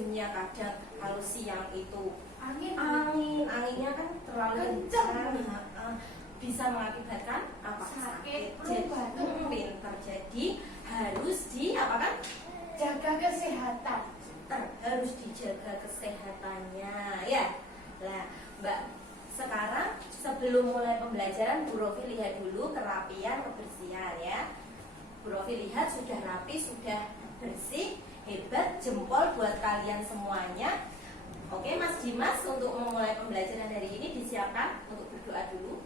musimnya kadang kalau siang itu anginnya kan terlalu kencang, bisa mengakibatkan apa? Sakit, pinter. Jadi harus jaga kesehatan. harus dijaga kesehatannya ya. Nah, Mbak, sekarang sebelum mulai pembelajaran Bu Rofi lihat dulu kerapian kebersihan ya. Bu Rofi lihat sudah rapi, sudah bersih, hebat, jempol buat kalian semuanya. Oke Mas Dimas, untuk memulai pembelajaran hari ini disiapkan untuk berdoa dulu.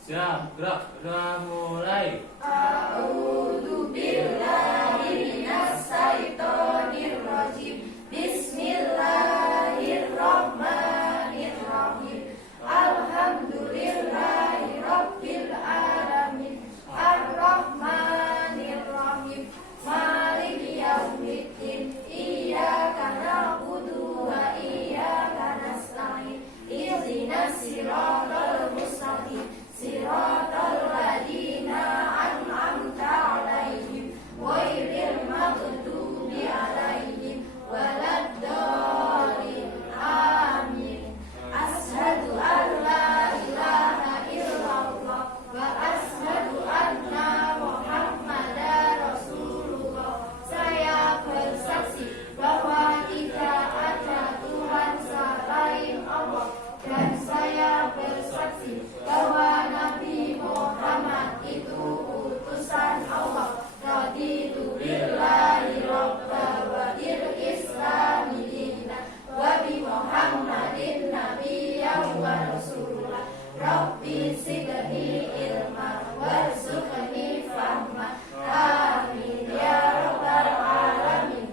Siap, gerak, udah mulai. A'udzu billahi minas syaitonir rajim. Bismillahirrahmanirrahim. Alhamdulillahi rabbil alamin. Ar-Rahmanir Rahim. Maliki yaumiddin. Iyyaka na'budu wa iyyaka nasta'in. Ihdinas siratal mustaqim. Siratal ladzina an'amta 'alaihim ghairil maghdubi 'alaihim waladdallin. Amin. Asyhadu an la ilaha illallah wa asyhadu anna Muhammadar Rasulullah. Saya bersaksi bahwa tidak ada Tuhan selain Allah, dan saya bersaksi bahwa Nabi Muhammad itu utusan Allah. Raditu billahi rabba wa bil islami dinan wa bi Muhammadin nabiyyan wa rasulah. Rabbi zidni ilma warzuqni fahma. Amin ya rabbal alamin.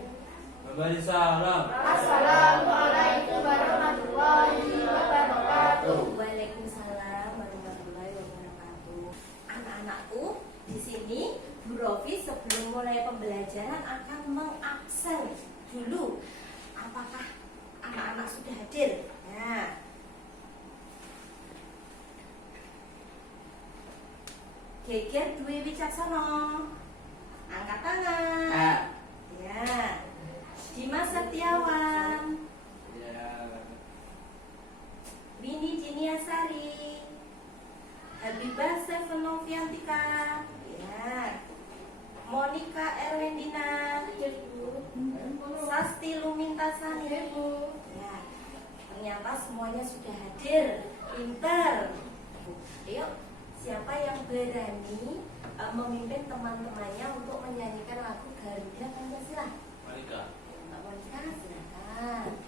Kembali salam. Assalamualaikum warahmatullahi wabarakatuh. Waalaikumsalam warahmatullahi wabarakatuh. Anak-anakku, di sini Bu Rofi sebelum mulai pembelajaran akan mengabsen dulu. Apakah anak-anak sudah hadir? Nah, Geger Dwi Wicaksono, angkat tangan. Ya. Dimas Setiawan, Winnie Jiniasari, Habibah Sevenoviantika, ya. Monica Erlendina, Sasti Lumintasani, ya. Ternyata semuanya sudah hadir, pinter. Ayo, siapa yang berani memimpin teman-temannya untuk menyanyikan lagu Garuda Pancasila? Monica. Mbak Monica, silakan.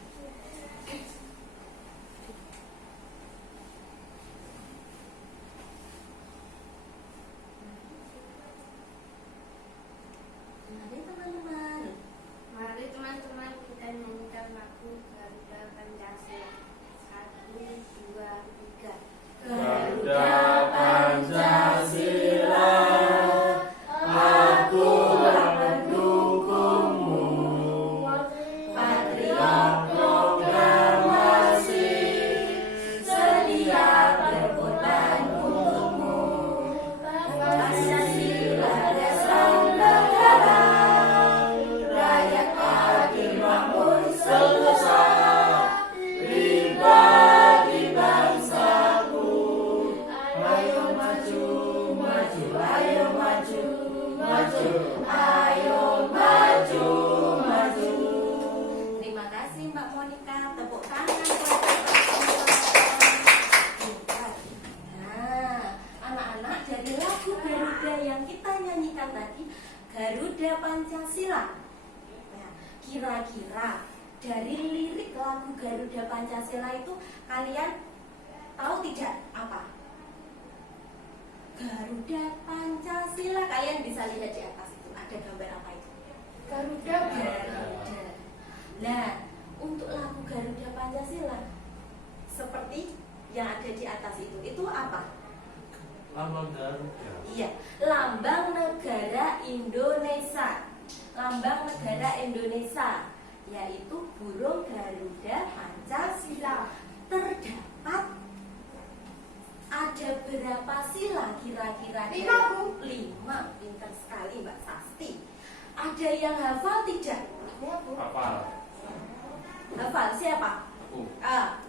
Mari teman-teman. Mari teman-teman kita nyanyikan lagu Garuda Pancasila. 1, 2, 3. Garuda Pancasila, aku mendukungmu. Patriot proklamasi, sedia berkorban untukmu. Pancasila dasar negara, rakyat adil makmur seluruh. Pribadi bangsaku, ayo maju, maju, ayo maju, maju, ayo maju, maju. Terima kasih Mbak Monica. Tepuk tangan buat Mbak. Nah, anak-anak, dari lagu Garuda yang kita nyanyikan tadi, Garuda Pancasila. Nah, kira-kira dari lirik lagu Garuda Pancasila itu kalian tahu tidak apa? Garuda Pancasila, kalian bisa lihat di atas itu ada gambar apa itu? Garuda. Garuda. Nah, untuk lagu Garuda Pancasila seperti yang ada di atas itu apa? Lambang Garuda. Iya, lambang negara Indonesia. Lambang negara Indonesia yaitu burung Garuda Pancasila. Terdapat ada berapa sila kira-kira? 5. 5. Pintar sekali Mbak Sasti. Ada yang hafal tidak? Hafal. hafal siapa? Aku.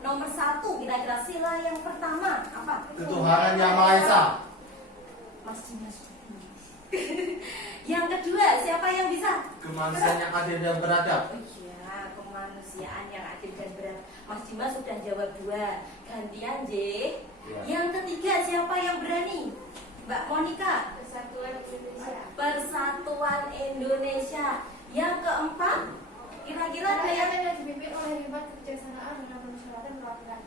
Nomor 1 kira-kira sila yang pertama apa? Ketuhanan Yang Maha Esa. Mas Dimas. Yang kedua siapa yang bisa? Kemanusiaan yang adil dan beradab. Oh iya, kemanusiaan yang adil dan beradab. Mas Dimas sudah jawab 2. Gantian J. Ya. Yang ketiga siapa yang berani? Mbak Monica. Persatuan Indonesia. Persatuan Indonesia. Yang keempat kira-kira ada yang Rakyat yang dipimpin oleh lima kebijaksanaan dengan permusyawaratan perwakilan.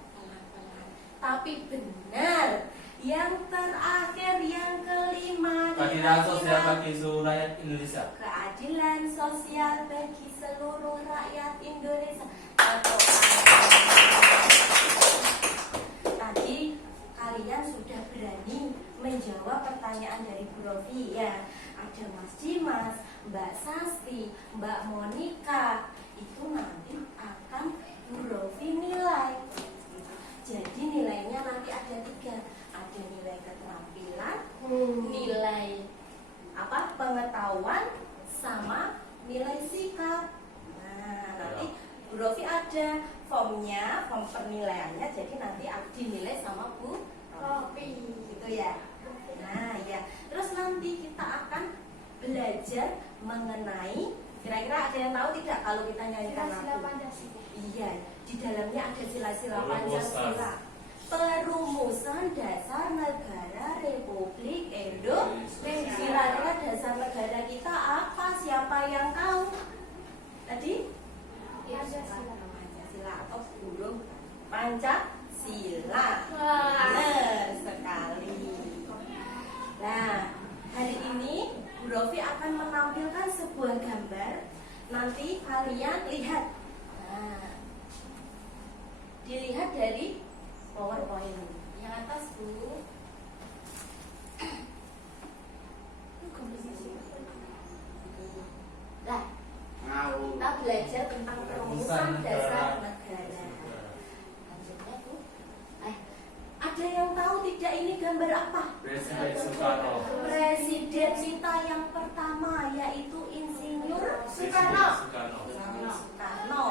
tapi benar. Yang terakhir yang kelima Keadilan sosial kira-kira bagi seluruh rakyat Indonesia. keadilan sosial bagi seluruh rakyat Indonesia. Atau tadi kalian sudah berani menjawab pertanyaan dari Bu Rofi ya. Ada Mas Dimas, Mbak Sasti, Mbak Monica. Itu nanti akan Bu Rofi nilai. Jadi nilainya nanti ada 3. Ada nilai keterampilan, nilai pengetahuan, sama nilai sikap. Nah, nanti Bu Rofi ada formnya, form penilaiannya. Jadi nanti dinilai sama Bu Rofi, gitu ya. Nah, ya. Terus nanti kita akan belajar mengenai, kira-kira ada yang tahu tidak kalau kita nyanyikan Sila lagu? Pancasila. Iya, di dalamnya ada sila-sila Perumusan. Pancasila. Perumusan dasar negara Republik Indonesia. Kira-kira dasar negara kita apa? Siapa yang tahu? Tadi? Pancasila. Pancasila atau burung Pancasila. Wah. Benar sekali. Nah, hari ini Bu Rofi akan menampilkan sebuah gambar. Nanti kalian lihat. Nah, dilihat dari PowerPoint yang atas Bu. Nah, kita belajar tentang perumusan dasar negara. Lanjutnya Bu. Ada yang tahu tidak ini gambar apa? Presiden Soekarno. Presiden kita yang pertama yaitu Insinyur Soekarno. Soekarno.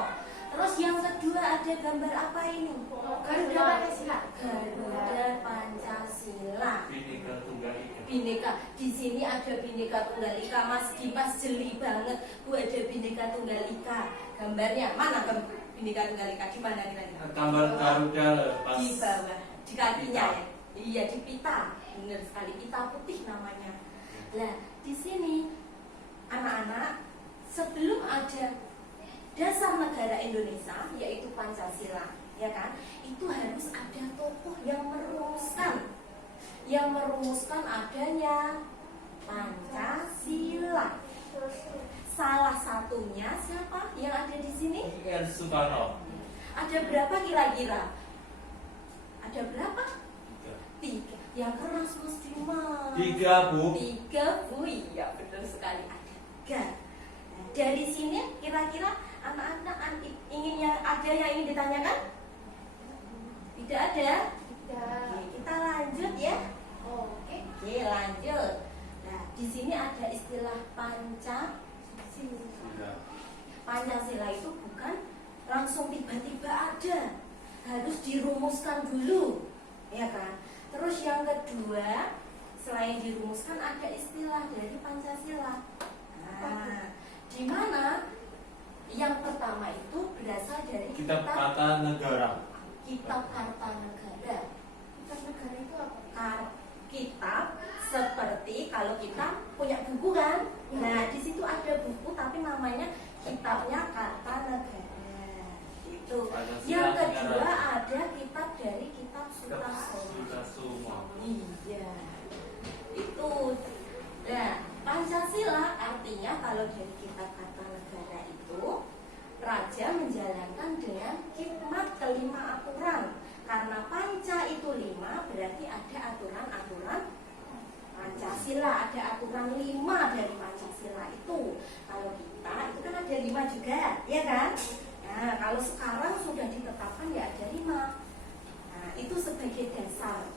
Terus yang kedua ada gambar apa ini? Garuda Pancasila. Garuda Pancasila. Bhinneka Tunggal Ika. Bhinneka. Di sini ada Bhinneka Tunggal Ika. Mas Dimas jeli banget. Bu ada Bhinneka Tunggal Ika. Gambarnya mana Bhinneka Tunggal Ika? Di mana kira-kira? Gambar Garuda pas Di bawah, di kakinya ya. Iya, di pita. Benar sekali, pita putih namanya. Nah, di sini anak-anak sebelum ada dasar negara Indonesia yaitu Pancasila, ya kan? Itu harus ada tokoh yang merumuskan adanya Pancasila. Salah satunya siapa yang ada di sini? R. Soekarno. Ada berapa kira-kira? Ada berapa? 3. Yang keras Mas Dimas. 3 Bu. 3 Bu, iya betul sekali, ada 3. Nah, dari sini kira-kira anak-anak ingin ada yang ingin ditanyakan? Tidak ada? Tidak. Oke, kita lanjut ya. Oke. Oke, lanjut. Nah, di sini ada istilah Pancasila. Pancasila itu bukan langsung tiba-tiba ada, harus dirumuskan dulu, ya kan? Terus yang kedua, selain dirumuskan ada istilah dari Pancasila. Nah, di mana yang pertama itu berasal dari Kitab Kartanegara. Kitab Kartanegara. Kitab negara itu apa? Kitab seperti kalau kita punya buku kan, nah di situ ada buku tapi namanya kitabnya Kartanegara. Itu. Yang kedua ada kitab dari kitab Sutasoma. Iya, itu. Nah, Pancasila artinya kalau dari kitab Kartanegara itu raja menjalankan dengan hikmat kelima aturan. Karena panca itu 5, berarti ada aturan-aturan Pancasila, ada aturan 5 dari Pancasila itu. Kalau kita itu kan ada 5 juga, ya kan? Nah, kalau sekarang sudah ditetapkan ya ada 5. Nah, itu sebagai dasar.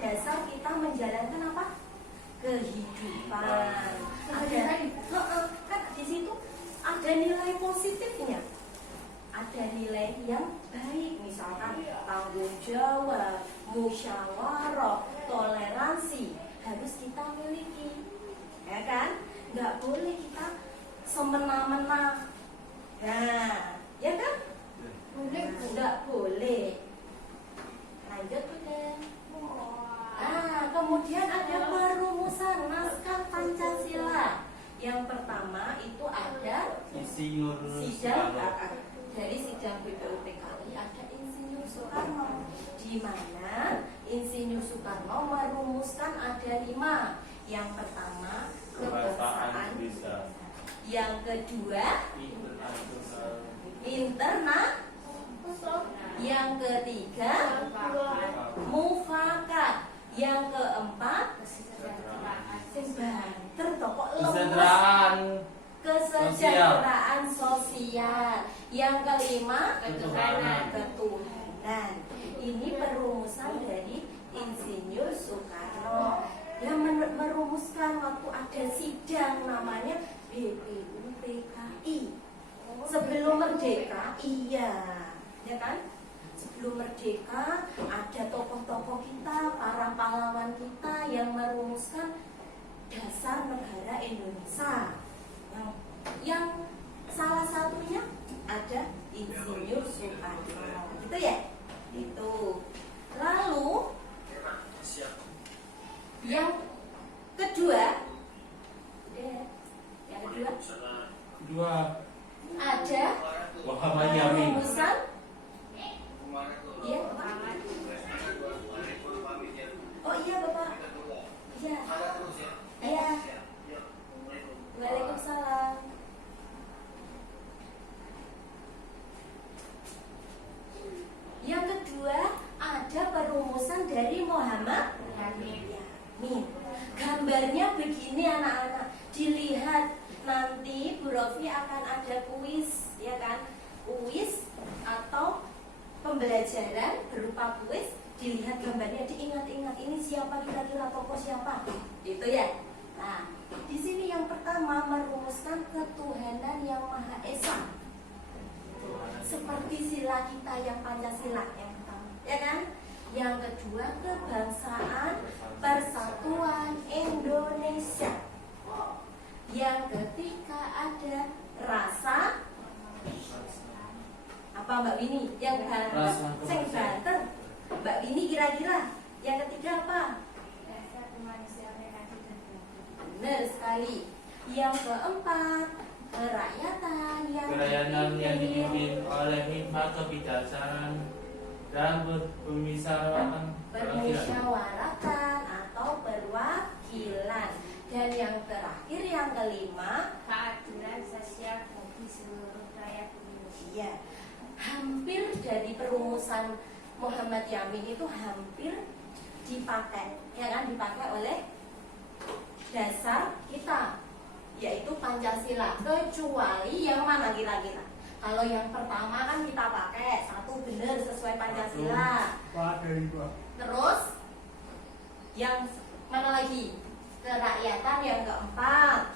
Dasar kita menjalankan apa? Kehidupan. Ada, kan di situ ada nilai positifnya. ada nilai yang baik, misalkan tanggung jawab, musyawarah, toleransi harus kita miliki, ya kan? Nggak boleh kita semena-mena, nah, ya kan? Nggak boleh. Lanjut udah. Kemudian ada perumusan naskah Pancasila. Yang pertama itu ada Insinyur sidang Soekarno. dari sidang BPUPKI ada Insinyur Soekarno, di mana Insinyur Soekarno merumuskan ada 5. Yang pertama Kebangsaan kebangsaan, Indonesia. yang kedua Internasional. internal, yang ketiga mufakat, yang keempat banter toko Kesejahteraan kesejahteraan sosial, yang kelima Ketuhanan. ketuhanan. Ini perumusan dari Insinyur Soekarno yang merumuskan waktu ada sidang namanya BPUPKI sebelum merdeka. Iya, ya kan? Sebelum merdeka ada tokoh-tokoh kita, para pahlawan kita yang merumuskan dasar negara Indonesia. Yang salah satunya ada Insinyur Soekarno, gitu ya? Itu. Lalu yang kedua, yang kedua Dua. ada Muhammad Yamin. perumusan. Iya. Oh iya Bapak. Iya. Iya. Waalaikumsalam. Yang kedua ada perumusan dari Muhammad Yamin. Gambarnya begini anak-anak. Dilihat nanti Bu Rofi akan ada kuis, ya kan? Kuis atau pembelajaran berupa kuis. Dilihat gambarnya, diingat-ingat ini siapa kira-kira tokoh siapa, gitu ya. Nah, di sini yang pertama merumuskan ketuhanan yang Maha Esa, seperti sila kita yang Pancasila yang pertama, ya kan? Yang kedua kebangsaan persatuan Indonesia. Yang ketiga ada rasa apa Mbak Wini? Yang banter, sing banter. Mbak Wini kira-kira yang ketiga apa? Benar sekali. Yang keempat kerakyatan yang dipimpin oleh hikmat kebijaksanaan dan bermusyawaratan atau perwakilan. Dan yang terakhir yang kelima keadilan sosial bagi seluruh rakyat Indonesia. ya, hampir dari perumusan Muhammad Yamin itu hampir dipakai, ya kan, dipakai oleh dasar kita, yaitu Pancasila, kecuali yang mana kira-kira? Kalau yang pertama kan kita pakai satu benar sesuai Pancasila. Terus yang mana lagi? Kerakyatan yang keempat.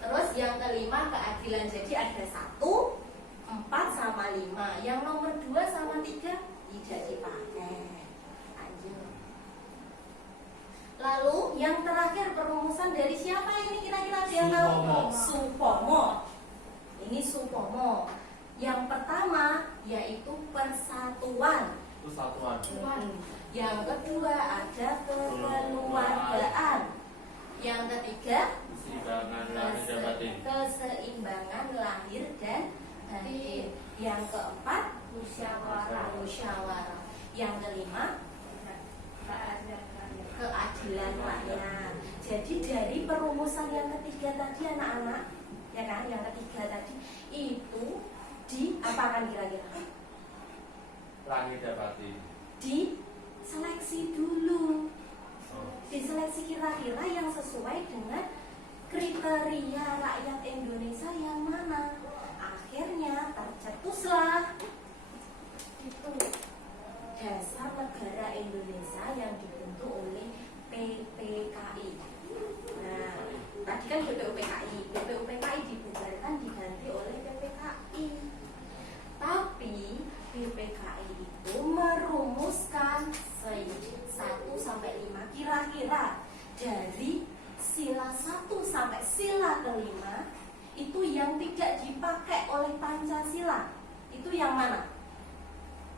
Terus yang kelima keadilan. Jadi ada 1, 4 sama 5. Yang nomor 2 sama 3 tidak dipakai. Lanjut. Lalu yang terakhir perumusan dari siapa ini kira-kira dia tahu? Supomo. Ini Supomo. Yang pertama yaitu persatuan. Yang kedua ada kekeluargaan. Yang ketiga keseimbangan lahir dan batin. Yang keempat musyawarah. Yang kelima keadilan rakyat. Jadi dari perumusan yang ketiga tadi anak-anak, ya kan, yang ketiga tadi itu diapakan kira-kira? Langit dapati. Diseleksi dulu. Diseleksi kira-kira yang sesuai dengan kriteria rakyat Indonesia yang mana. Akhirnya tercetuslah itu dasar negara Indonesia yang dibentuk oleh PPKI. Nah, tadi kan BPUPKI dibubarkan diganti oleh PPKI. Tapi sila kelima itu yang tidak dipakai oleh Pancasila. Itu yang mana?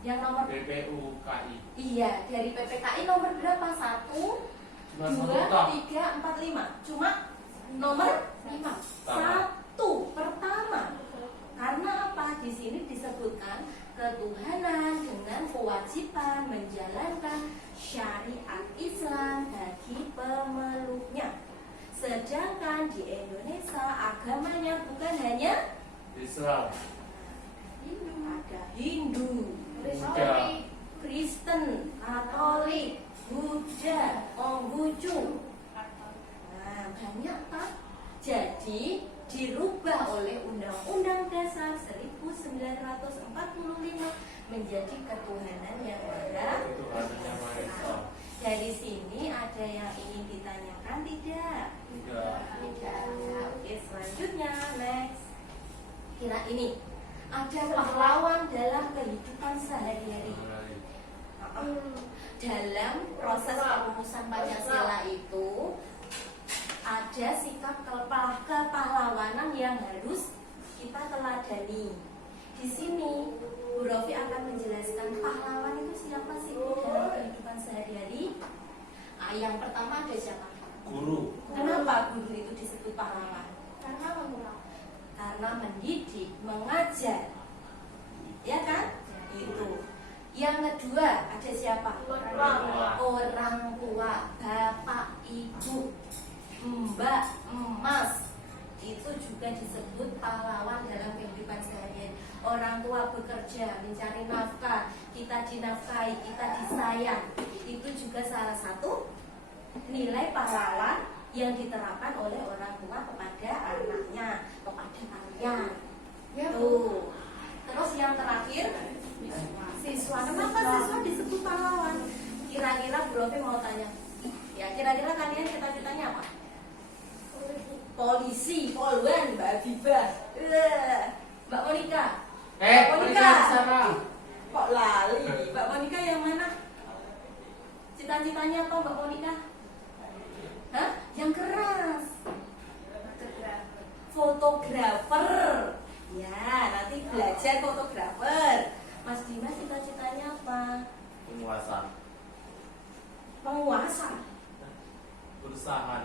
Yang nomor PPUKI. iya, dari PPKI nomor berapa? 1, Cuma 2, satu toh. 3, 4, 5. Cuma nomor 5. Satu pertama. Karena apa? Di sini disebutkan ketuhanan dengan kewajiban menjalankan syariat Islam bagi pemeluknya. Sedangkan di Indonesia agamanya bukan hanya Islam. ada Hindu, Buddha. Kristen, Katolik, Buddha, Konghucu. Nah, banyak tak? Jadi dirubah oleh Undang-Undang Dasar 1945 menjadi ketuhanan yang maha. Ketuhanan yang Maha Esa. Dari sini ada yang ingin ditanyakan tidak? Enggak. Tidak. Oke, selanjutnya next. Kira ini ada pahlawan dalam kehidupan sehari-hari. Dalam proses perumusan Pancasila itu ada sikap kepahlawanan yang harus kita teladani. Di sini Bu Rofi akan menjelaskan pahlawan itu siapa sih Bu dalam kehidupan sehari-hari. Yang pertama ada siapa? Guru. Kenapa guru itu disebut pahlawan? Karena mengulang. Karena mendidik, mengajar, ya kan? Itu. Yang kedua ada siapa? Orang tua, bapak, ibu, mbak, emas. Itu juga disebut pahlawan dalam kehidupan sehari-hari. Orang tua bekerja, mencari nafkah, kita dinafkahi, kita disayang. Itu juga salah satu nilai pahlawan yang diterapkan oleh orang tua kepada anaknya, kepada kalian. Ya, Tuh. Terus yang terakhir siswa. Kenapa siswa disebut pahlawan? Kira-kira Bu Rofi mau tanya. Ya, kira-kira kalian cita-citanya apa? Polisi, polwan, Mbak Biba. Mbak Monika. Mbak Monika di sana. Kok lali? Mbak Monika yang mana? Cita-citanya apa Mbak Monika? Hah? Yang keras. Fotografer. Ya, nanti belajar fotografer. Mas Dimas cita-citanya apa? Penguasa. Penguasa. Perusahaan.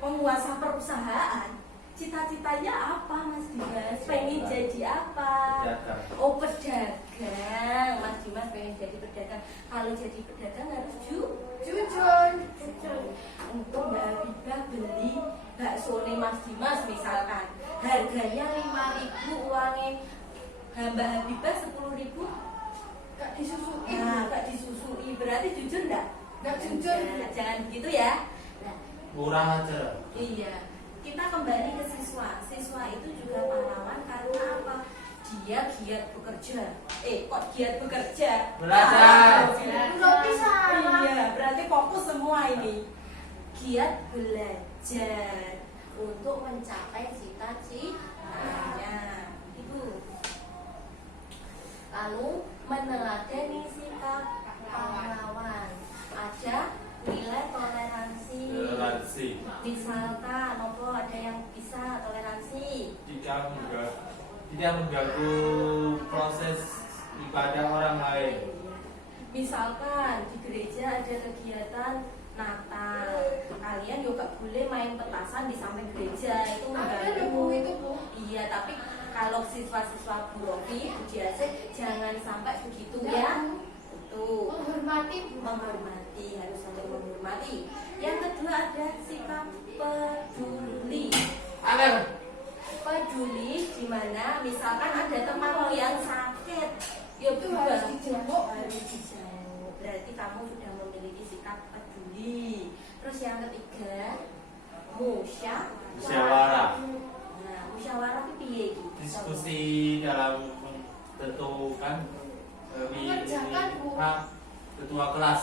Penguasa perusahaan. Cita-citanya apa Mas Dimas? Pengen jadi apa? Pedagang. Oh, pedagang. Mas Dimas pengen jadi pedagang. Kalau jadi pedagang harus jujur. Untuk Mbak Habibah beli bakso Mas Dimas misalkan harganya 5.000, uangnya Mbak Habibah 10.000, Gak disusui. nah gak disusui, berarti jujur enggak? Gak jujur. Jangan begitu ya. Nah, Murah aja. iya, kita kembali ke siswa. Siswa itu juga pahlawan karena apa? Dia giat bekerja. Kok giat bekerja? Belajar. Nggak bisa. Iya, berarti fokus semua ini. Giat belajar untuk mencapai cita-citanya. Ibu. Lalu meneladani sikap pahlawan. Ada nilai toleransi. Toleransi. Misalkan, nopo ada yang bisa toleransi. Tidak mengganggu proses ibadah orang lain. Misalkan di gereja ada kegiatan Natal, kalian juga boleh main petasan di samping gereja, itu Ada mengganggu. Bu itu Bu. Iya, tapi kalau siswa-siswa Bu Rofi, Bu Jase, jangan sampai begitu ya. Tuh, Menghormati Bu. menghormati, harus saling menghormati. Yang kedua ada sikap peduli. Agar Peduli di mana misalkan ada teman yang sakit, ya Itu Bu, harus dijenguk. harus dijenguk. Berarti kamu sudah memiliki sikap peduli. Terus yang ketiga, musyawarah. Nah, musyawarah itu piye iki? Diskusi dalam menentukan Mengerjakan, Bu. hak ketua kelas.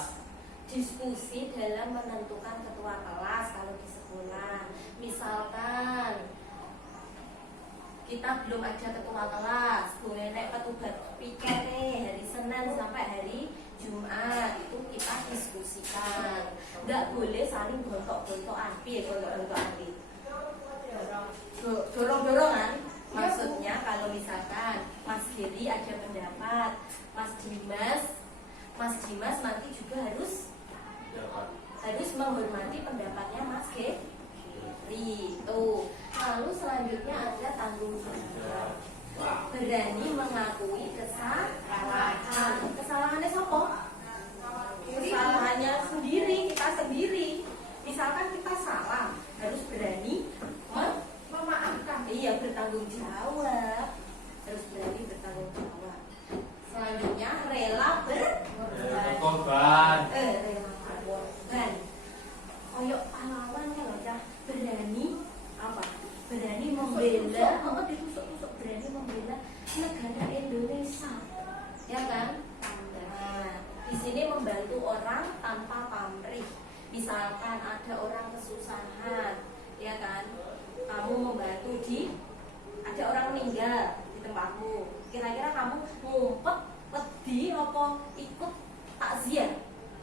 Diskusi dalam menentukan ketua kelas kalau di sekolah. Misalkan kita belum ada ketua kelas, boleh naik petugas piket hari Senin sampai hari Jumat, itu kita diskusikan. Nggak boleh saling gontok-gontokan, piye gontok-gontokan? berani mengakui kesalahan. Kesalahannya siapa? Kesalahannya sendiri, kita sendiri. Misalkan kita salah, harus berani Memaafkan. iya bertanggung jawab. Harus berani bertanggung jawab. Selanjutnya rela Korban. rela berkorban. Koyok pahlawan ya loh, Cah. Berani apa? Berani membela, ditusuk-tusuk, berani membela negara Indonesia. Ya kan? Nah, di sini membantu orang tanpa pamrih. Misalkan ada orang kesusahan, ya kan? Kamu membantu ada orang meninggal di tempatmu. Kira-kira kamu ngumpet, wedi apa ikut takziah?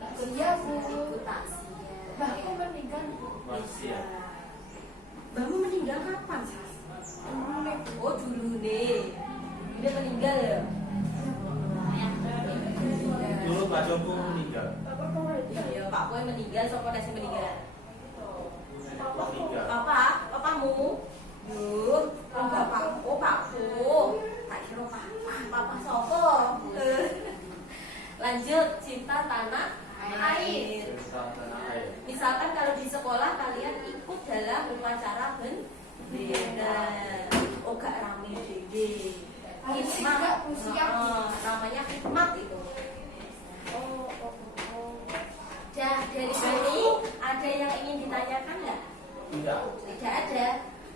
Iya, Bu. Ikut takziah. Bahkan meninggal. Masih ya. Bamu meninggal kapan? Oh dulu nih. Dia meninggal ya. Dulu Pak Joko meninggal. Iya, Pak Boy meninggal, siapa nasi meninggal? Meninggal. Papamu. Yuh, bapak, bapakku. Tak kira papa sopo. Lanjut, cinta tanah air. Cerita tanah air. Misalkan kalau di sekolah kalian ikut dalam upacara bendera, oh gak rame dede. Harus Hikmat, juga, Bu, siap. namanya hikmat itu. Oh. Dah dari sini ada yang ingin ditanyakan nggak? Tidak. Tidak ada.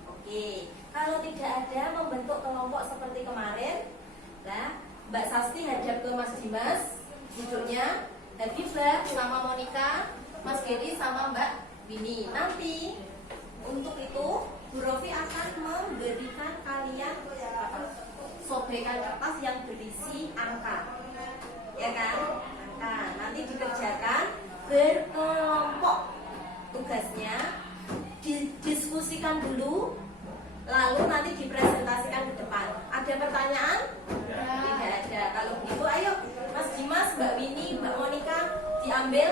Oke, kalau tidak ada membentuk kelompok seperti kemarin, nah Mbak Sasti hadap ke Mas Dimas, duduknya Habibah sama Monica, Mas Gedi sama Mbak Bini. Nanti untuk itu Bu Rofi akan memberikan kalian sobekan kertas yang berisi angka, ya kan? Angka. Nanti dikerjakan berkelompok. Tugasnya didiskusikan dulu, lalu nanti dipresentasikan ke depan. Ada pertanyaan? Tidak ada. Kalau begitu ayo Mas Dimas, Mbak Winnie, Mbak Monica diambil.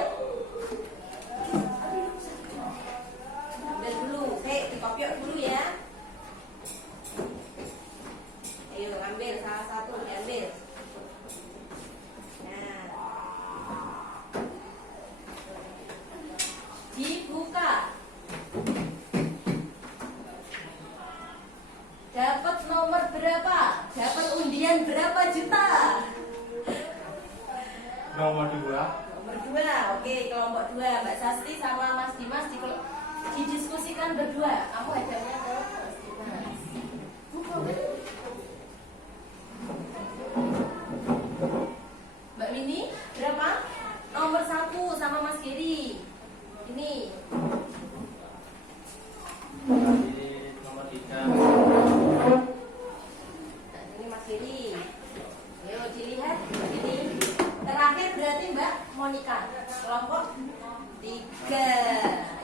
Ambil dulu. Dikopiok dulu ya. Ayo ambil salah satu, diambil. Nah. Dibuka. Dapat nomor berapa? Dapat undian berapa juta? Nomor 2. Nomor 2, oke, kelompok 2 Mbak Sasti sama Mas Dimas didiskusikan berdua. Kamu hadapnya ke Mas Dimas. Mbak Mini, berapa? Nomor 1 sama Mas Giri. Ini Jadi nomor 3. nah, ini Mas Giri. Ayo dilihat ini. Terakhir berarti Mbak Monica. Kelompok 3.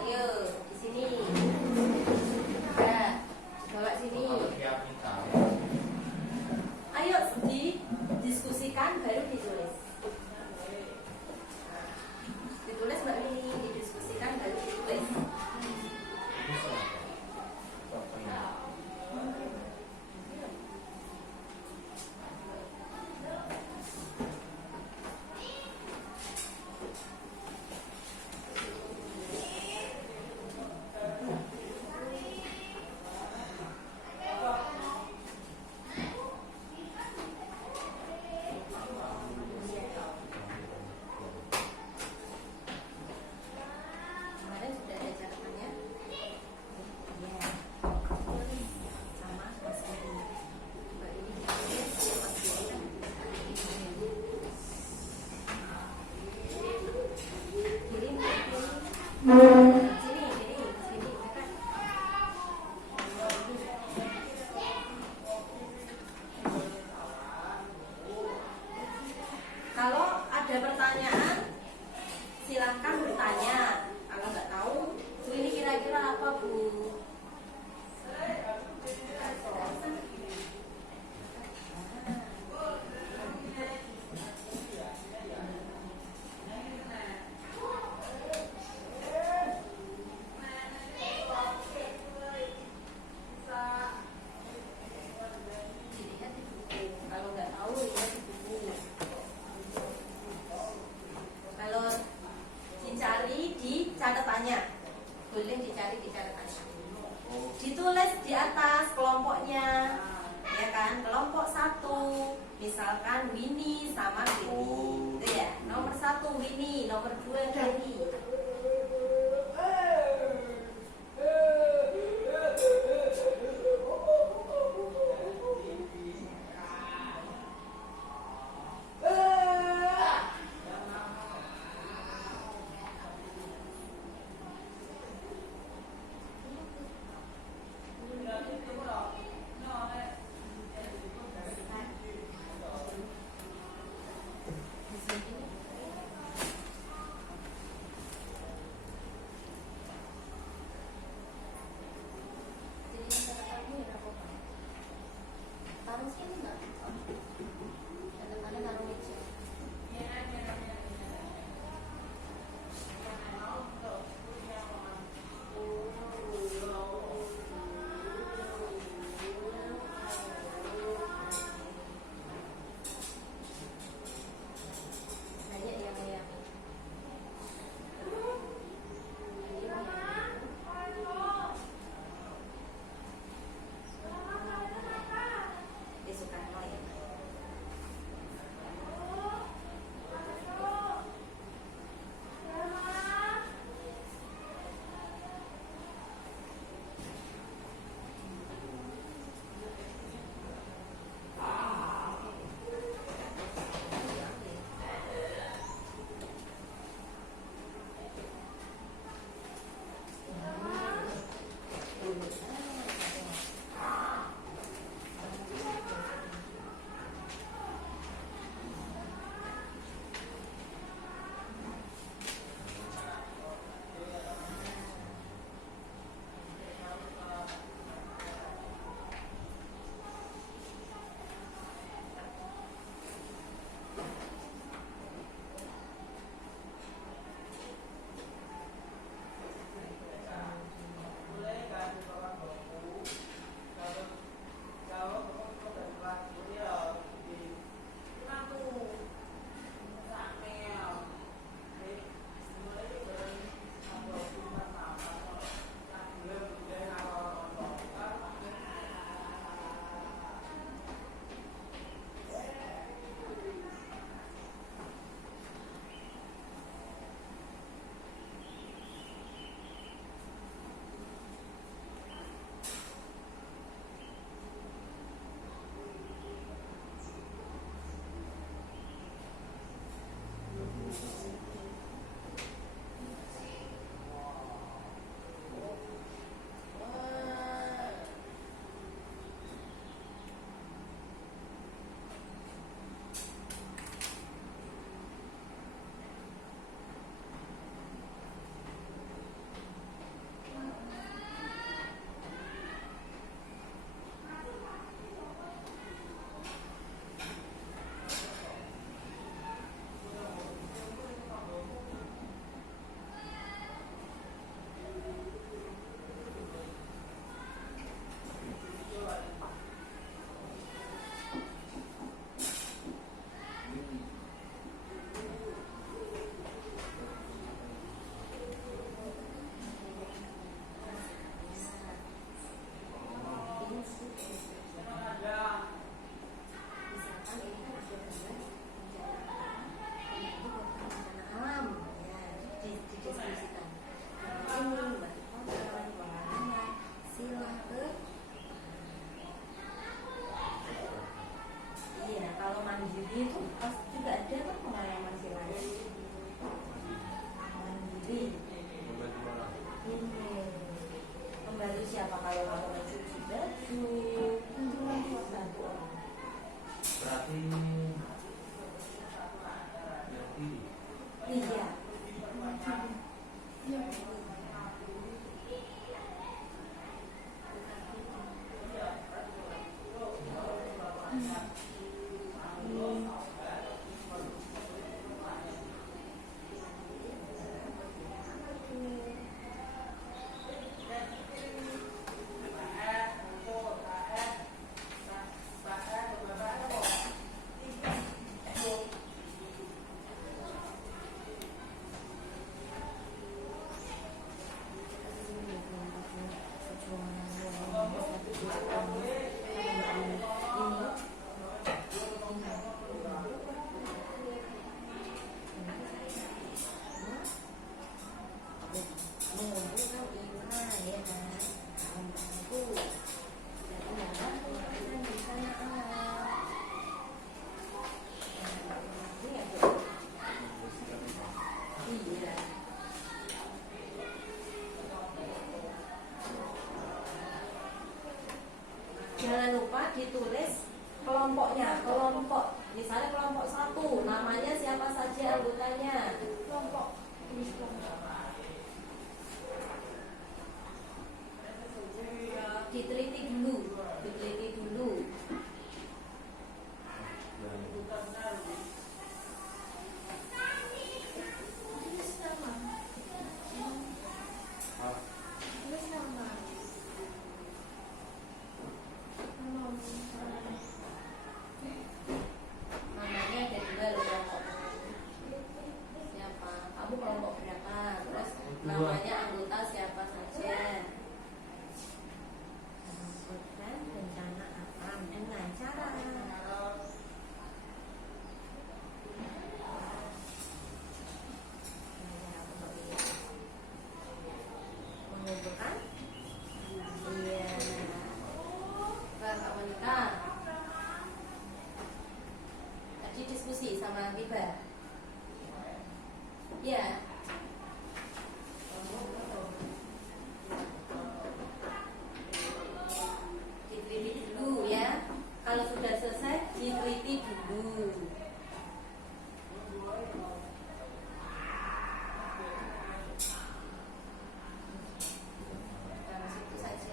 Ayo di sini. Nah, bawa sini. Ayo didiskusikan baru ditulis. Ditulis Mbak Mini, didiskusikan baru ditulis. Kemarin sudah ada catatannya. Ya. Sama Mas Giri. Mbak ini ditulis, Mas Giri kan. Giri, sini, dekat. Kalau ada pertanyaan, silahkan bertanya. Kalau nggak tahu, Bu, ini kira-kira apa, Bu? Dilihat di buku. Ditulis di atas kelompoknya, ya kan? Kelompok 1, misalkan Winnie sama Dewi, itu ya. Nomor 1 Winnie, nomor 2 Dewi. Taruh sini nggak? Teman-teman taruh meja. Banyak yang meyakinkan. Dia suka ya. siapa kalau kamu mencuci baju satu orang. Berarti Iya. jangan lupa ditulis kelompoknya. Kelompok, misalnya kelompok 1, namanya siapa saja anggotanya. Kelompok ini kelompok. Diteliti dulu. Tulis nama. Ah, Tulis nama. Nama orang. Namanya ada 2 loh kelompok. Siapa? Kamu kelompok berapa? Terus namanya anggota siapa saja. Lakukan rencana alam dengan cara mengumpulkan. Iya. Kakak Monika tadi diskusi sama Biba. Iya. Diteliti dulu ya. Kalau sudah selesai, diteliti dulu. Nah, situ saja.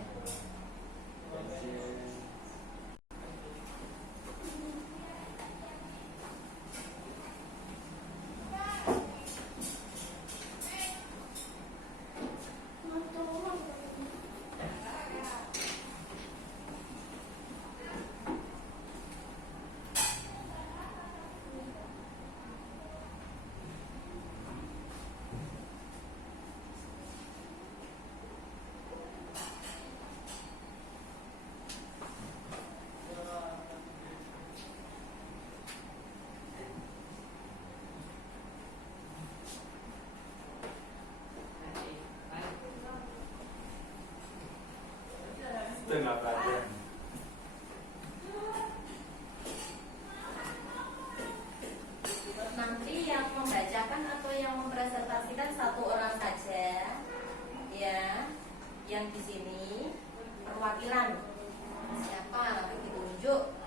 setengah pelajaran. Nanti yang membacakan atau yang mempresentasikan 1 orang saja, ya. Yang di sini perwakilan siapa nanti ditunjuk.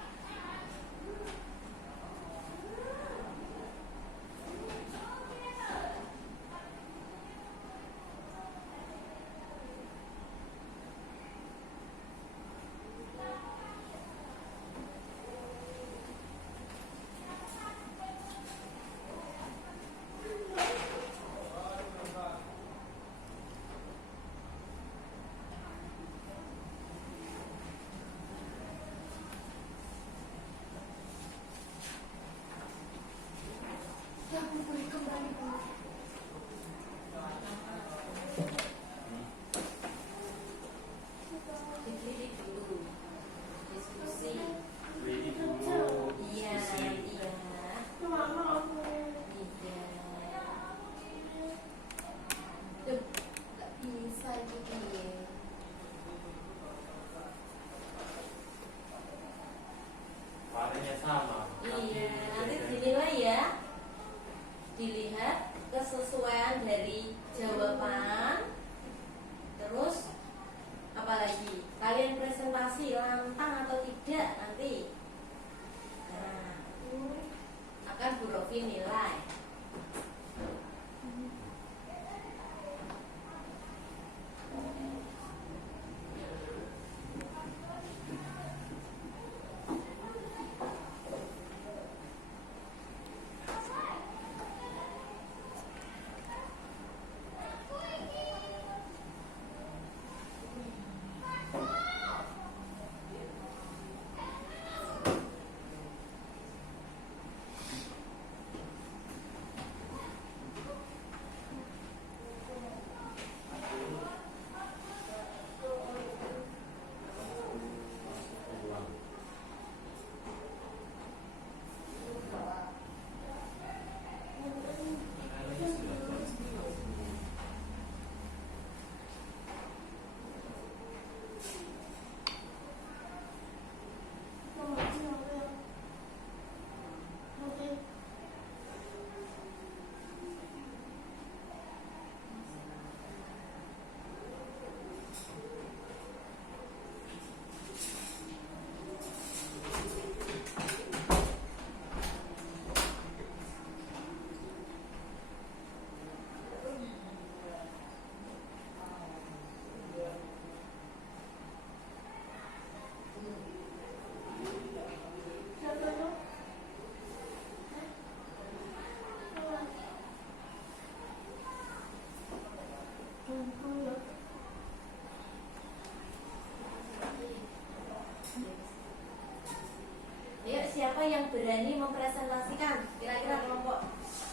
yang berani mempresentasikan? Kira-kira kelompok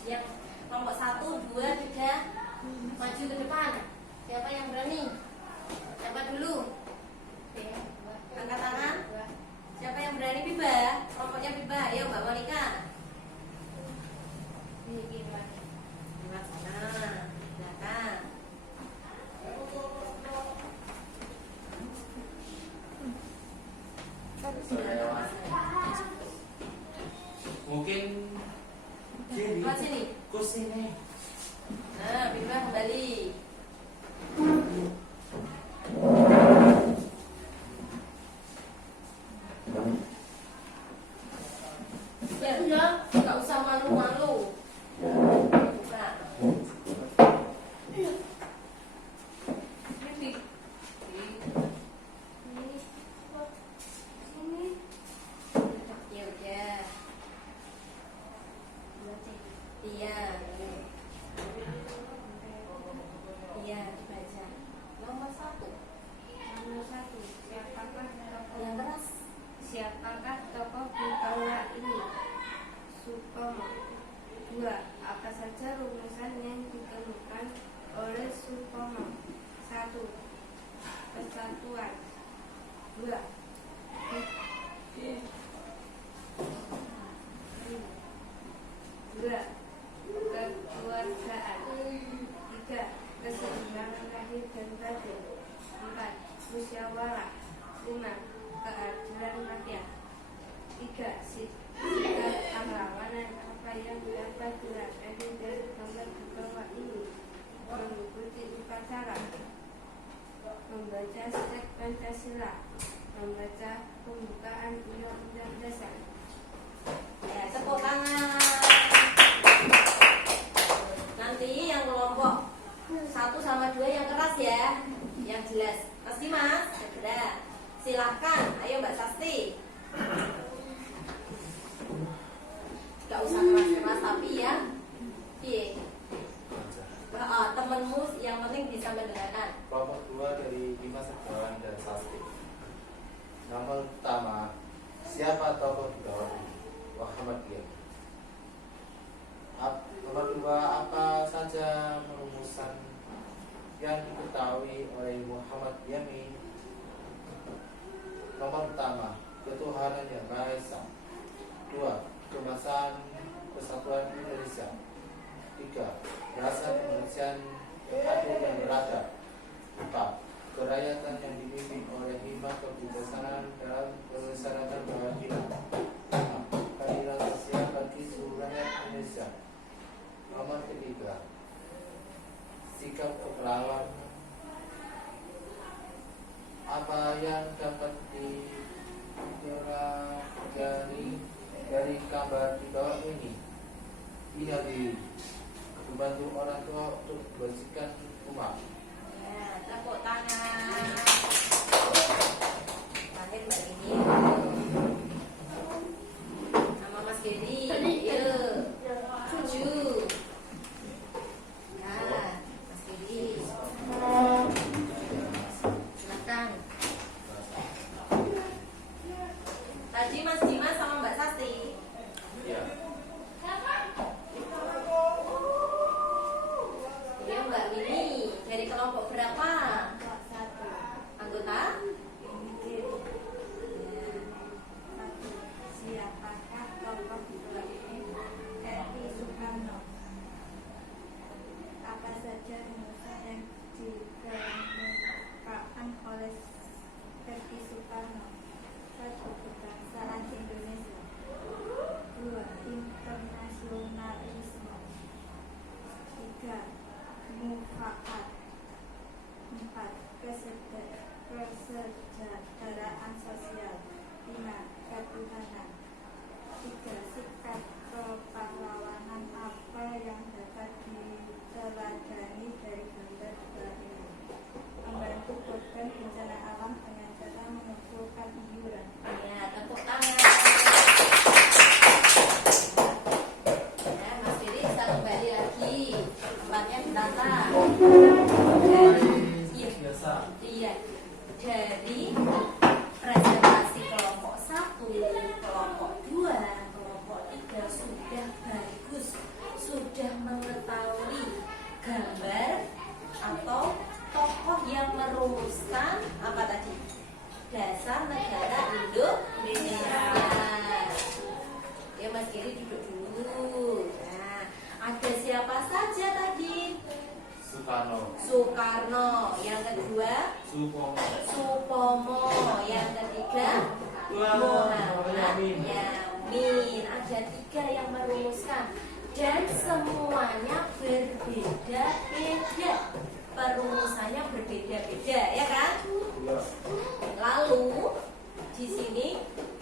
yang kelompok 1, 2, 3 maju ke depan. Siapa yang berani? Siapa dulu? Angkat tangan. Siapa yang berani? Biba. Kelompoknya Biba. Ayo Mbak Monika. Lewat sana. Belakang. Mungkin Lewat sini. kursi nih. Nah, Biba kembali. Ya, nggak usah malu-malu. Buka. Ini. Ya udah. Iya. Iya, dibaca. Nomor 1. Nomor 1. Siapakah tokoh? Yang keras. Siapakah tokoh utama ini? Supomo. 2. Apa saja rumusan yang ditemukan oleh Supomo? 1. Persatuan. 2. Kekeluargaan. 3. Keseimbangan lahir dan batin. 4. Musyawarah. 5. Keadilan rakyat. 3. Sikap pahlawanan. Apa yang dapat dilakukan dari gambar di bawah ini? Mengikuti upacara, membaca teks Pancasila, membaca pembukaan Undang-Undang Dasar. Ya, tepuk tangan. Nanti yang kelompok 1 sama 2 yang keras ya, yang jelas. Mas Dimas, segera. Silahkan, ayo Mbak Sasti. Gak usah keras-keras tapi ya. Iya. Temenmu yang penting bisa mendengarkan. Kelompok 2 dari Dimas Setiawan dan Sasti. Nomor pertama, siapa tokoh di bawah ini? Muhammadiyah. Nomor 2, apa saja rumusan yang diketahui oleh Muhammadiyah ini? Nomor pertama, ketuhanan yang Maha Esa. 2. Keemasan Persatuan Indonesia. 3. Bahasa kemanusiaan yang adil dan beradab. 4. Kerakyatan yang dipimpin oleh hikmah kebijaksanaan dalam persyaratan keadilan. 5. Keadilan sosial bagi seluruh rakyat Indonesia. Nomor 3. Sikap kepahlawanan. Apa yang dapat dipelajari dari gambar di bawah ini? Ia membantu orang tua untuk membersihkan rumah. Ya, tepuk tangan. Terakhir Mbak Rini. Nama Mas Gedi. Yuk. 7. Nah, Mas Gedi. Silakan. Tadi Mas Dimas sama Mbak Sasti. Iya. Ya Mbak Wini, dari kelompok berapa? Anggota? Ya. 1. Siapakah tokoh ini? RI Soekarno. Apa saja rumusan yang dikemukakan oleh RI Soekarno? 1. Kebangsaan Indonesia. 2. Internasionalisme. 3. Mufakat. 4. Kesejahteraan sosial. 5. Ketuhanan. 3. Sikap kepahlawanan. Apa yang dapat diteladani dari gambar di bawah ini? Membantu korban bencana alam dengan cara mengumpulkan iuran. Ya, tepuk tangan. Ya, Mas Gedi bisa kembali lagi. Tempatnya ditata. Iya. Biasa. Iya. Dari presentasi kelompok 1, kelompok 2, merumuskan apa tadi? Dasar negara Indonesia. Ya Mas Giri duduk dulu. Nah, ada siapa saja tadi? Soekarno. Yang kedua Supomo. Yang ketiga Muhammad Yamin. Ada 3 yang merumuskan dan semuanya berbeda-beda. Perumusannya berbeda-beda, ya kan? Lalu di sini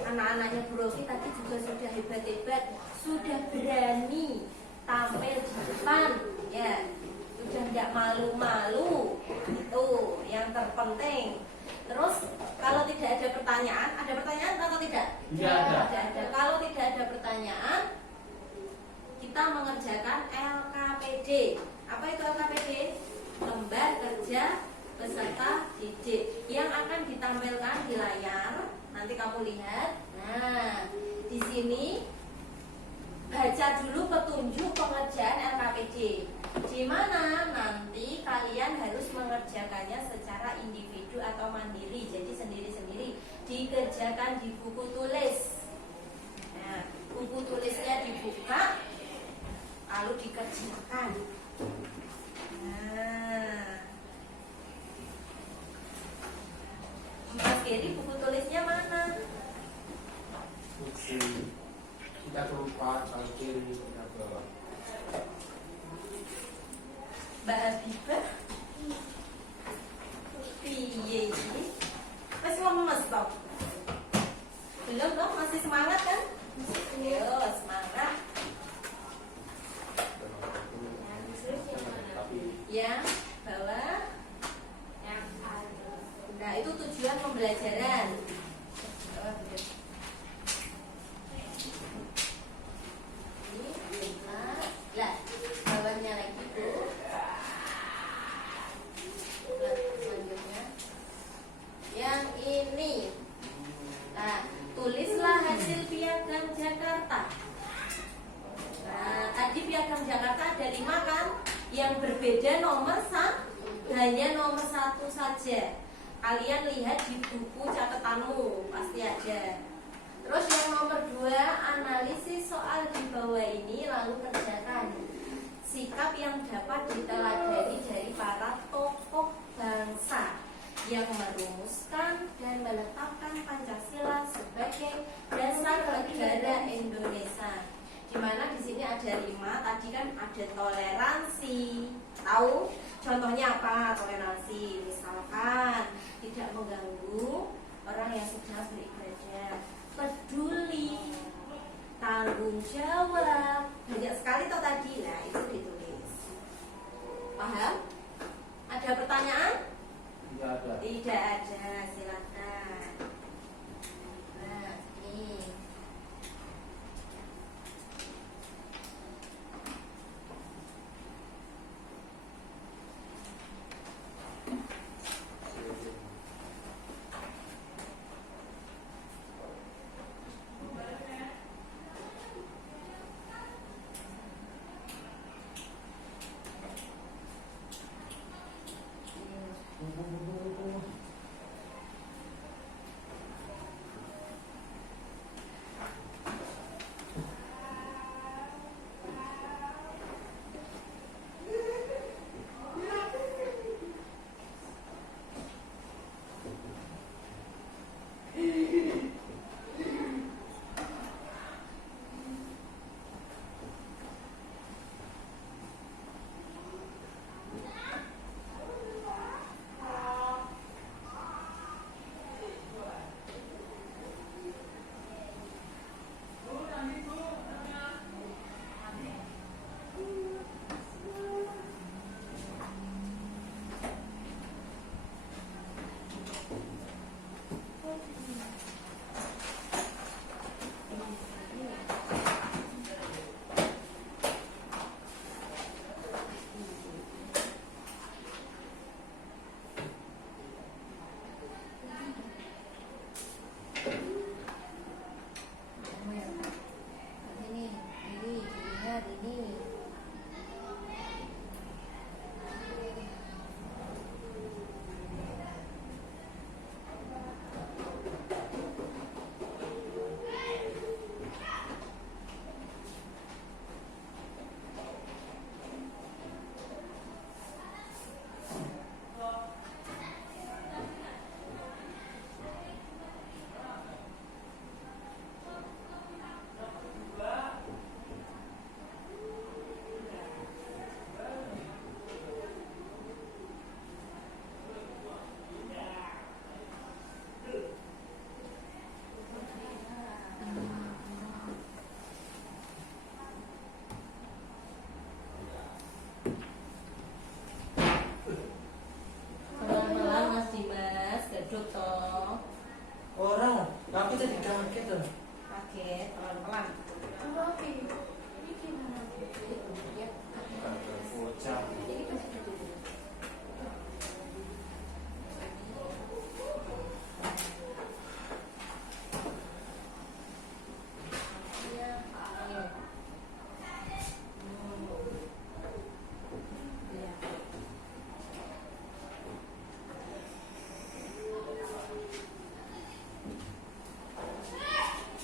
anak-anaknya Bu Rofi tadi juga sudah hebat-hebat, sudah berani tampil di depan, ya, sudah tidak malu-malu. Itu yang terpenting. Terus kalau tidak ada pertanyaan, ada pertanyaan atau tidak? Tidak ada. Tidak ada. Kalau tidak ada pertanyaan, kita mengerjakan LKPD. Apa itu LKPD? Lembar kerja peserta didik yang akan ditampilkan di layar. Nanti kamu lihat. Nah, di sini baca dulu petunjuk pengerjaan LKPD. Di mana nanti kalian harus mengerjakannya secara individu atau mandiri. Jadi sendiri-sendiri dikerjakan di buku tulis. Nah, buku tulisnya dibuka lalu dikerjakan. Nah, Mas Geri buku tulisnya mana? Kita kelupaan kalau kiri kita bawa. Mbak Habibah piye iki? Wis lemes toh? Belum toh? Masih semangat kan? Yo, semangat. Yang bawah. Nah, itu tujuan pembelajaran. Bawah bener. Ini benar. Lah, bawahnya lagi tuh. Selanjutnya yang ini. Nah, tulislah hasil piagam Jakarta. Nah, tadi piagam Jakarta ada 5 kan? Yang berbeda hanya nomor 1 saja. Kalian lihat di buku catatanmu pasti ada. Terus yang nomor 2, analisis soal di bawah ini lalu kerjakan. Sikap yang dapat diteladani dari para tokoh bangsa yang merumuskan dan meletakkan Pancasila sebagai dasar negara Indonesia. Di mana di sini ada 5, tadi kan ada toleransi. Tahu contohnya apa toleransi? Misalkan tidak mengganggu orang yang sudah beribadah, peduli, tanggung jawab, banyak sekali toh tadi. Nah, itu ditulis. Paham? Ada pertanyaan? Tidak ada. Tidak ada, silakan. Nah, ini. Orang, aku tadi kaget tuh. Kaget, pelan-pelan. Tapi ini gimana? Ya. Ada bocah. Ini masih duduk. Iya, ayo. Iya.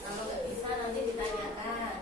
Kalau nggak bisa nanti ditanyakan.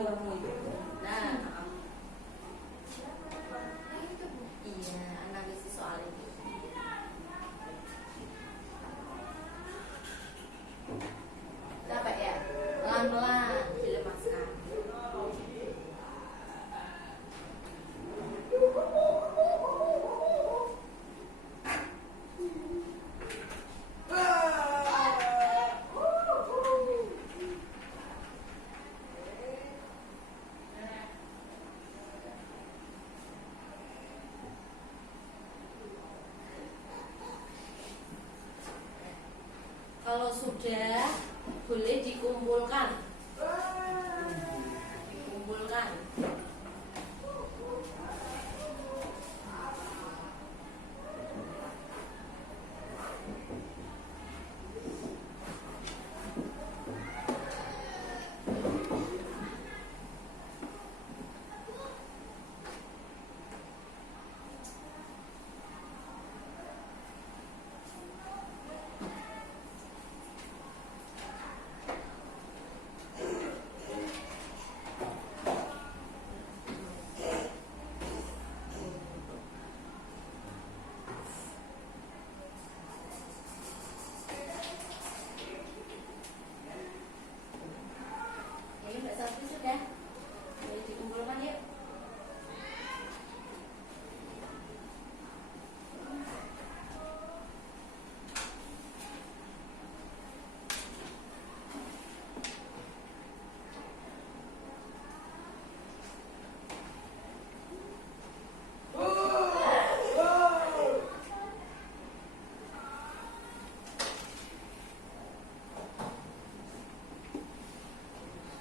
ilmu itu. Nah, Nah, itu Bu. iya, analisis soal itu. Capek ya? Pelan-pelan dilepaskan. Kalau sudah, boleh dikumpulkan. Dikumpulkan. Ini Mbak Sasti sudah. Boleh dikumpulkan yuk.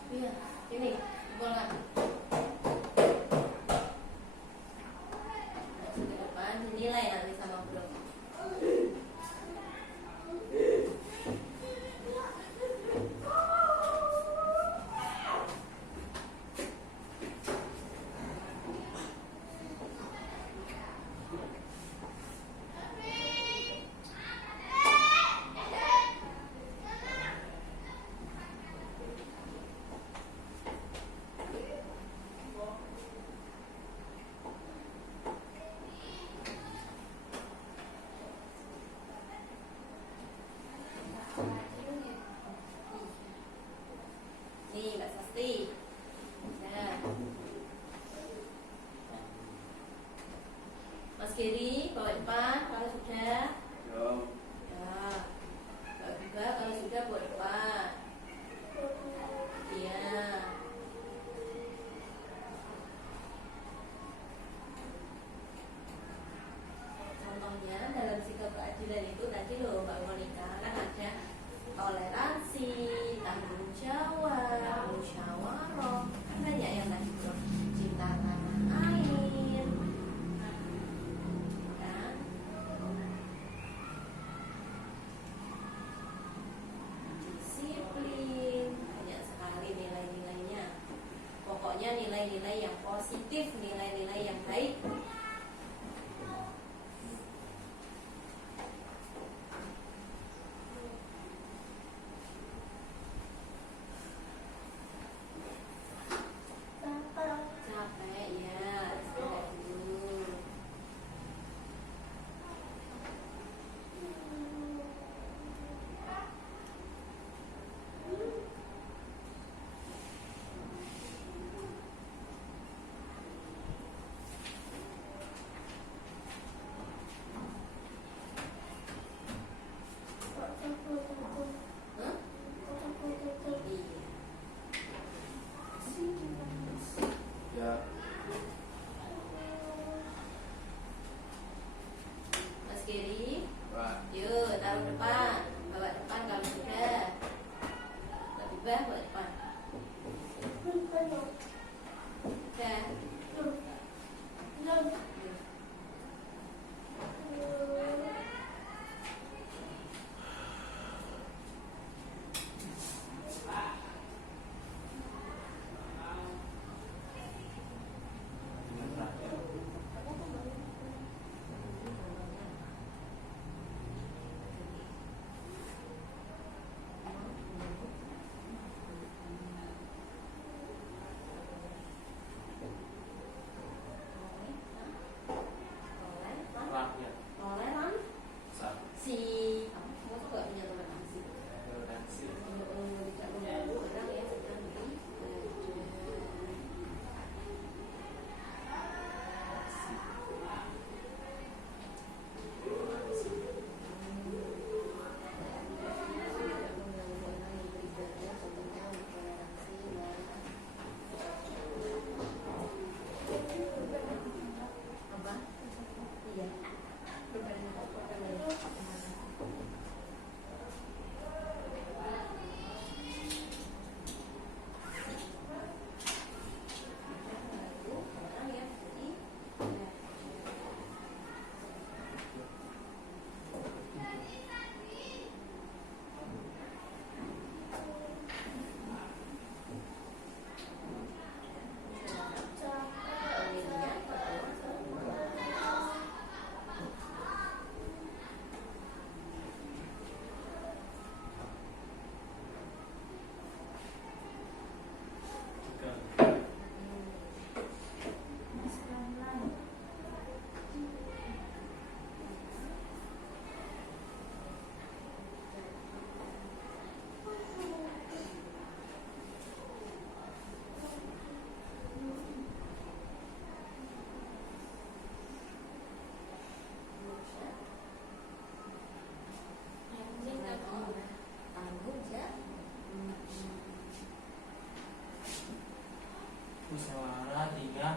Iya, ini kumpulkan. Ke depan dinilai nanti sama Bro. Nih Mbak Sasti. Nah, Mas Giri bawa depan kalau sudah. Ya. Mbak Buga kalau sudah bawa depan. Iya. Contohnya dalam sikap keadilan itu tadi loh Mbak Monica kan ada toleransi, tanggung jawab, musyawarah, kan banyak yang tadi bro, cinta tanah air, kan? Disiplin, banyak sekali nilai-nilainya. Pokoknya nilai-nilai yang positif, nilai-nilai yang baik. Capek ya, istirahat dulu. musyawarah tinggal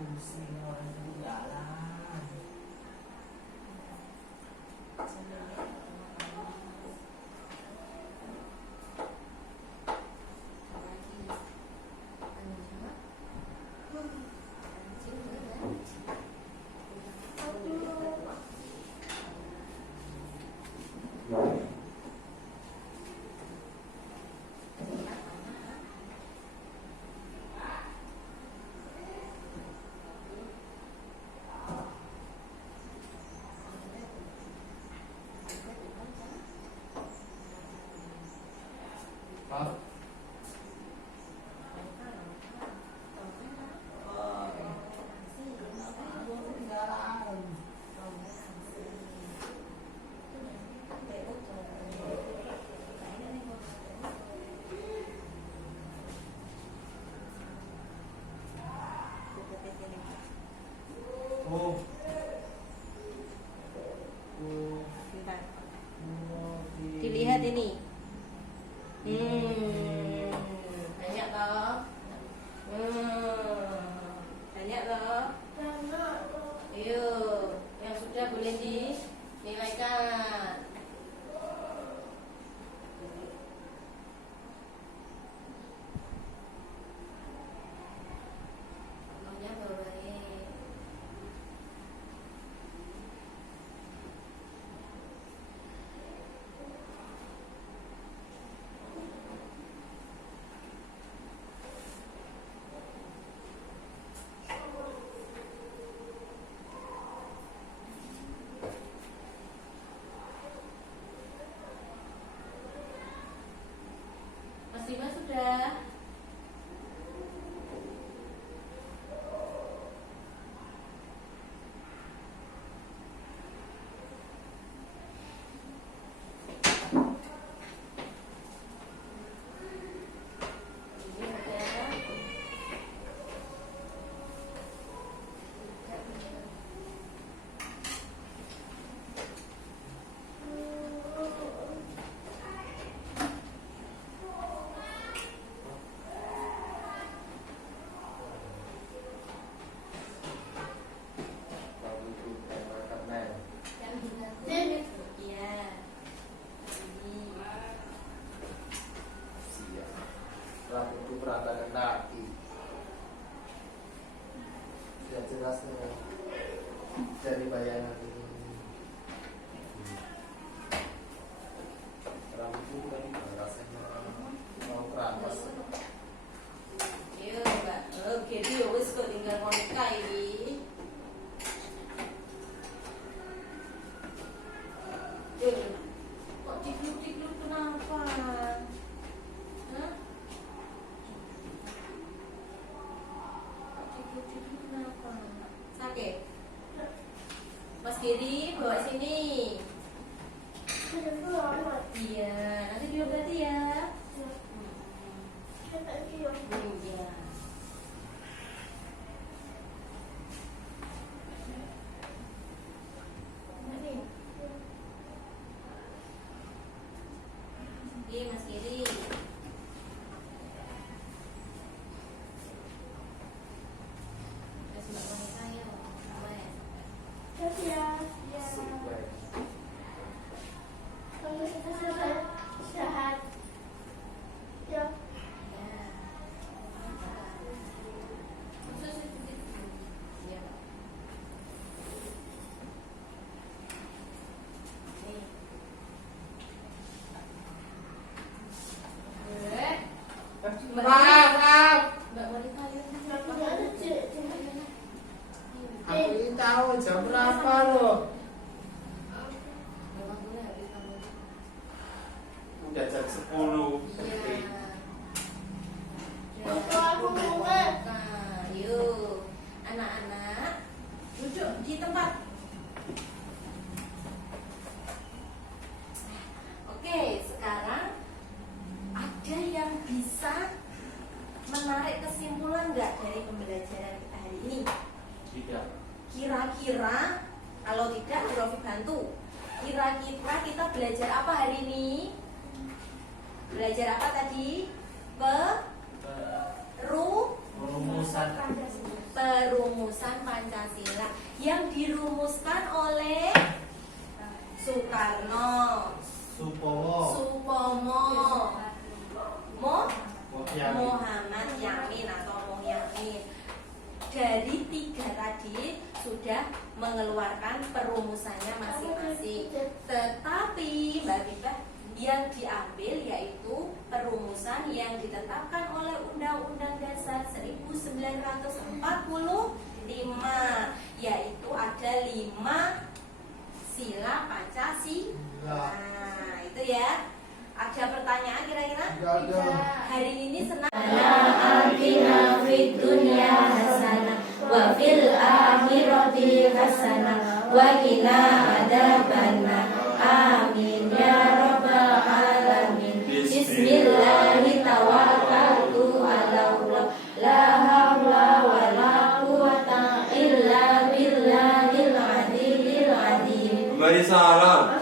pusing orang di jalan. Pak, oh, Dilihat ini. Banyak toh. Banyak toh. Yuk, yang sudah boleh dinilaikan. Contohnya bawain. Mas Dimas sudah. Ini ada. kalau itu karena Yang dinas. Iya. Ini. siap. Setelah itu perhatikan kaki. Sudah jelas nih dari bayangan ini. Rambut itu tadi rasanya mau keramas. Iya, Mbak. Oke, dia wis kok tinggal ngonika ini. Kok digluk-digluk kenapa? Hah? Kok digluk-digluk kenapa? Sakit? Mas Giri, bawa sini. Iya, nanti diobati ya. Iya. Iya, Mas Giri. Kasih Mbak Monica yuk. Aman. Asik baik. Ya. Iya, Pak. Nih. Mbak Maaf. Mbak Monica yuk. Aku ini tahu jam berapa loh. Memang boleh habis kamu. Udah jam 10. Iya. Waktu aku mulai. Nah, yuk, anak-anak duduk di tempat. Oke, sekarang dari pembelajaran kita hari ini? Tidak. Kira-kira, kalau tidak Bu Rofi bantu. Kira-kira kita belajar apa hari ini? Belajar apa tadi? Perumusan Perumusan Pancasila yang dirumuskan oleh Soekarno, Supomo, Muhammad Yamin atau Mohyamin. Dari tiga tadi sudah mengeluarkan perumusannya masing-masing. Tetapi Mbak Bibah, yang diambil yaitu perumusan yang ditetapkan oleh Undang-Undang Dasar 1945, yaitu ada 5 sila Pancasila. Nah, itu ya. Ada pertanyaan kira-kira? Enggak ada. Hari ini senang. Atina fid dunya hasanah wa fil akhirati hasanah wa qina adzabannar. Amin ya rabbal alamin. Bismillahi tawakkaltu ala Allah. La haula wa la quwata illa billahil aliyyil azim. Beri salam.